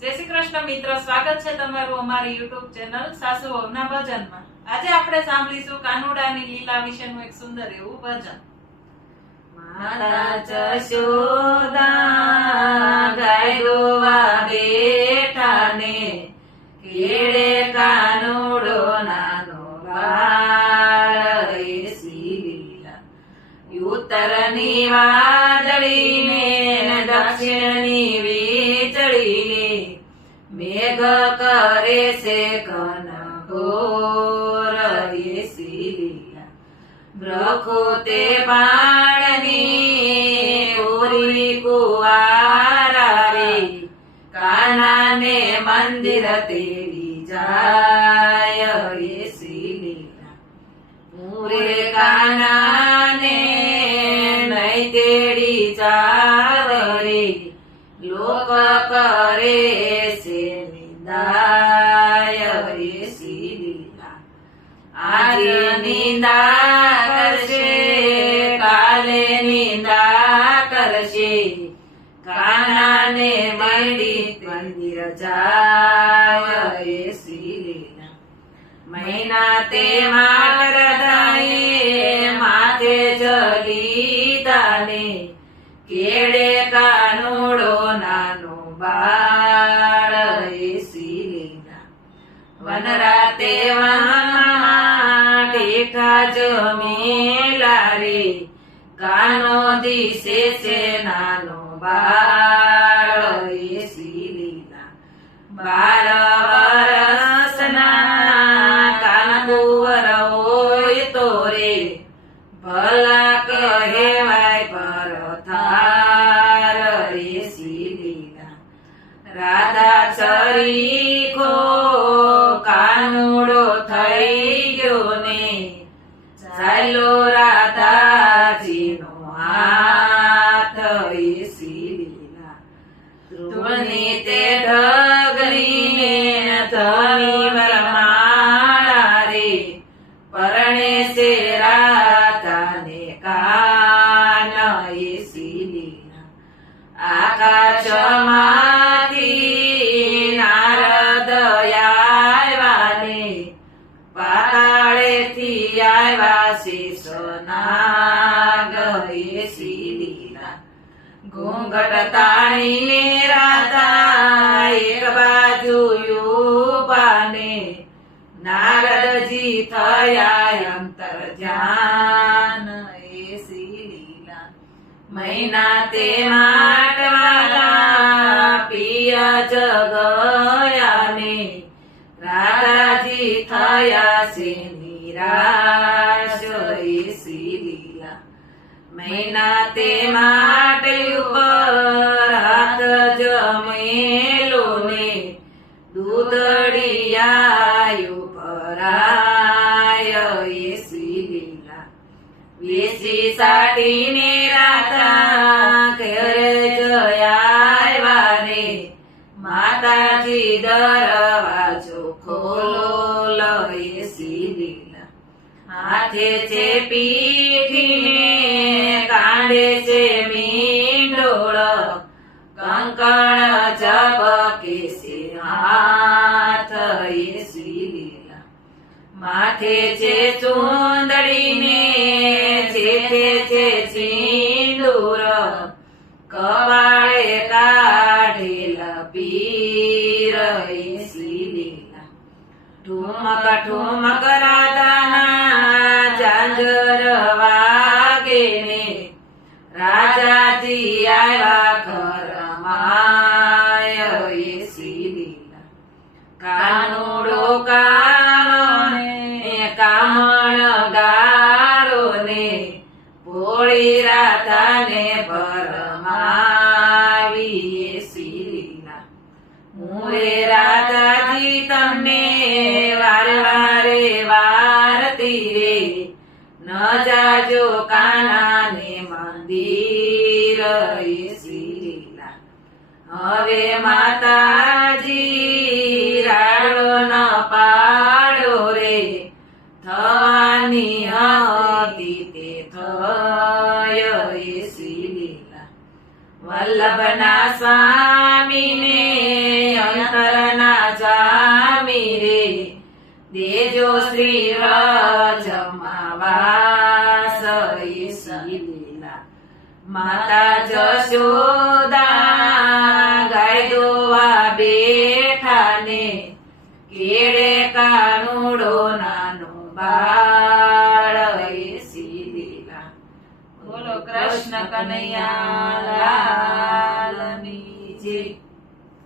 જય શ્રી કૃષ્ણ મિત્રો, સ્વાગત છે તમારું અમારી યુટ્યુબ ચેનલ સાસુ વહુના ભજનમાં। આજે આપણે સાંભળીશું કાનુડાની લીલા વિશેનું એક સુંદર એવું ભજન। માતા જશોદા ગાય દોવા બેઠાને કેળે કાનુડો નાનો બાળ એસી લીલા। ઉત્તરની વાદળીને દક્ષિણની વીજળીને મેઘ કરે છે ઘનઘોર એસી લીલા। પ્રકૃતે પાણની પૂરી કુવારા રે કાનાને મંદિર તેરી જાય એસી લીલા। પૂરે કાનાને નહીં તેડી જાવ રે લોક કરે છે નિંદાય એસી લીલા। આજે નિંદા કરશે કાલે નિંદા કરશે કાનાને મંડી મંદિર જાય એસી લીલા। મહિના તે હૃદયે માથે જલીતાને કેળે કાનુડો નાનો બાળ એસી લીલા। વનરાતે ટેકા જમેલા રે કાનો દિશે છે નાનો બાળ એસી લીલા। 12 વરસના કાનકુંવર હોય તો રે ભલા કહેવાય પરથાર એસી લીલા। રાધા ચરીખો કાનુડો થઈ ગયો ને ચાલો રાધાજીનો હાથ એસી લીલા। તુલની તે ઢગલીને ધની વરમાળા રે પરણે છે રાધાને કાન એસી લીલા। આકાશમાંથી નારદ આવ્યાને પાતાળેથી આવ્યા શેષનાગ એસી લીલા। ઘૂંઘટ તાણીને રાધા એક બાજુ યુપાને નારદજી થયા અંતર્ધ્યાન એસી લીલા। મહિના તે માટવાલા પિય જગયાને રાધાજી થયા છે નિરાશ એસી લીલા। મહિના તે માટે ઉપર હાથ જમેલો ને દૂધડિયા ભરાય એસી લીલા। વેસી સાડીને રાધા ઘરે જયા રે માતાજી દરવાજો ખોલો એસી લીલા। હાથે છે પીઠીને કાંડે છે મીંડોળ કંકણ ઝબકે છે હાથ એસી લીલા। માથે છે ચૂંદડીને છેથે છે સિંદૂર કવાળે કાઢેલા પીર એસી લીલા। ઠુમક ઠુમક રાધાના ઝાંઝર વાગે ને રાજાજી આવ્યા ઘરમાય એસી લીલા। કાનુડો કાનો ને કામણ ગારો ને ભોળી રાધાને ભરમાવી એસી લીલા। હું રાધાજી તમને વારે વારે વારતી રે ન જાજો કાનાને મંદિર એસી લીલા। હવે માતાજી રાડો ન પાડો રે થવાની હતી તે થય એસી લીલા। વલ્લભના સ્વામીને દેજો શ્રી વ્રજમાં વાસ એસી લીલા માતા જશોદા ગાય દોવા બેઠા ને કેળે કાનુડો નાનો બાળ એસી લીલા બોલો કૃષ્ણ કનૈયા લાલની જય.